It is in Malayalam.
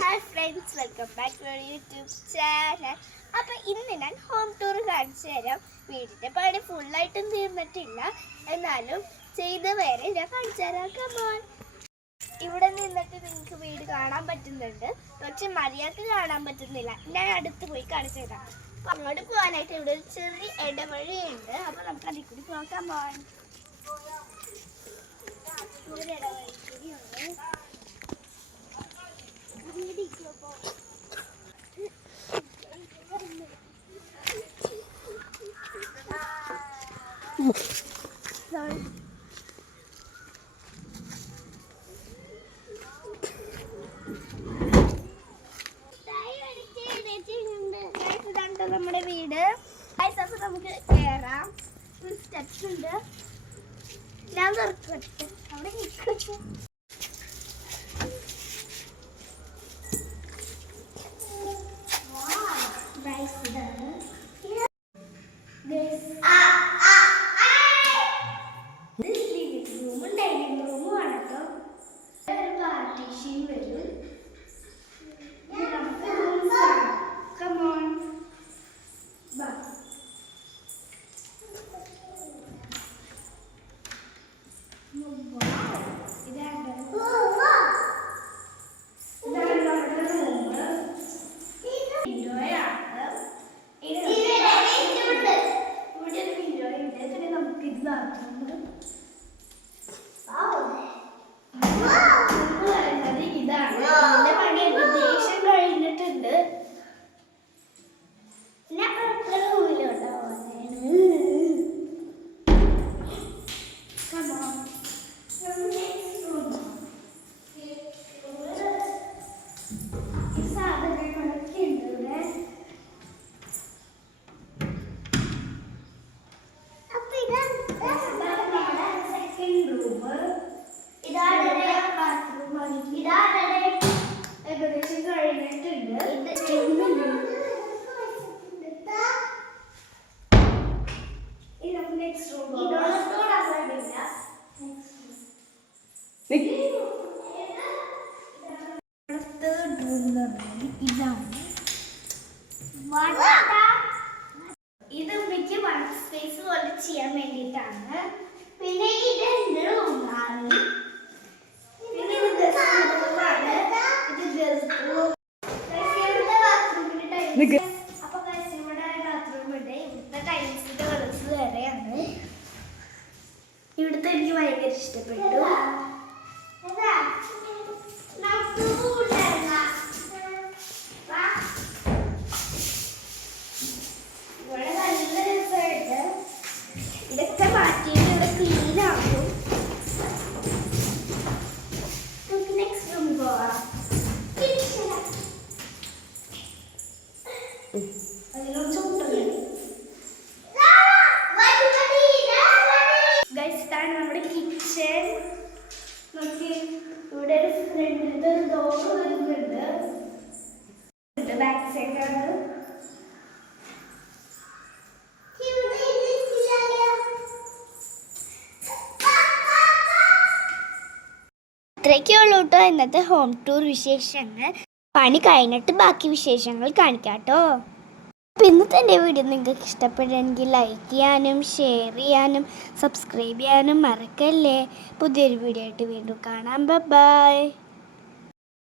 Hi friends, welcome back to YouTube channel. അപ്പോൾ ഇന്ന് ഞാൻ ഹോം ടൂർ കാണിച്ചു തരാം. വീടിൻ്റെ പണി ഫുള്ളായിട്ടും തീർന്നിട്ടില്ല, എന്നാലും ചെയ്ത് വരെ ഞാൻ കാണിച്ചു തരാം. കമോൺ. ഇവിടെ നിന്നിട്ട് നിങ്ങൾക്ക് വീട് കാണാൻ പറ്റുന്നുണ്ട്, പക്ഷെ മര്യാദക്ക് കാണാൻ പറ്റുന്നില്ല. ഞാൻ അടുത്ത് പോയി കാണിച്ചു തരാം. അപ്പോൾ അങ്ങോട്ട് പോകാനായിട്ട് ഇവിടെ ഒരു ചെറിയ ഇടവഴിയുണ്ട്. അപ്പോൾ നമുക്ക് അതിൽ കൂടി പോകാം. കമോൺ. ഒരു ഇടവഴി കൂടിയുണ്ട്. നമ്മുടെ വീട് നമുക്ക് കേറാം. സ്റ്റെപ്സ് ഉണ്ട്. ഞാൻ തുറക്കട്ടെ. അവിടെ നിൽക്കട്ടെ. ഇത് ഉമ്മയ്ക്ക് വർക്ക് സ്പേസ് പോലെ ചെയ്യാൻ വേണ്ടിയിട്ടാണ്. പിന്നെ ഇത് റൂമാണ്. പിന്നെ ഇത് ഗസ്റ്റ് റൂമാണ്. ഇത് ഗസ്റ്റ് റൂം. അപ്പൊ ഇവിടെ ബാത്റൂം ഉണ്ട്. ഇവിടുത്തെ ടൈൽസിന്റെ കളേഴ്സ് വേറെയാണ്. ഇവിടുത്തെ എനിക്ക് ഭയങ്കര ഇഷ്ടപ്പെട്ടു. നമ്മുടെ കിച്ചൺ നോക്കി. ഇവിടെ ഒരു ഫ്രണ്ടിലത്തെ ഒരു ഡോർ വരുന്നുണ്ട്. ബാക്ക് സൈഡാണ്. ഇത്രയൊക്കെയുള്ളൂ കേട്ടോ ഇന്നത്തെ ഹോം ടൂർ വിശേഷങ്ങൾ. പണി കഴിഞ്ഞിട്ട് ബാക്കി വിശേഷങ്ങൾ കാണിക്കാം കേട്ടോ. അപ്പോൾ ഇന്നത്തെ എൻ്റെ വീഡിയോ നിങ്ങൾക്ക് ഇഷ്ടപ്പെടുകയാണെങ്കിൽ ലൈക്ക് ചെയ്യാനും ഷെയർ ചെയ്യാനും സബ്സ്ക്രൈബ് ചെയ്യാനും മറക്കല്ലേ. പുതിയൊരു വീഡിയോ ആയിട്ട് വീണ്ടും കാണാം. ബൈ.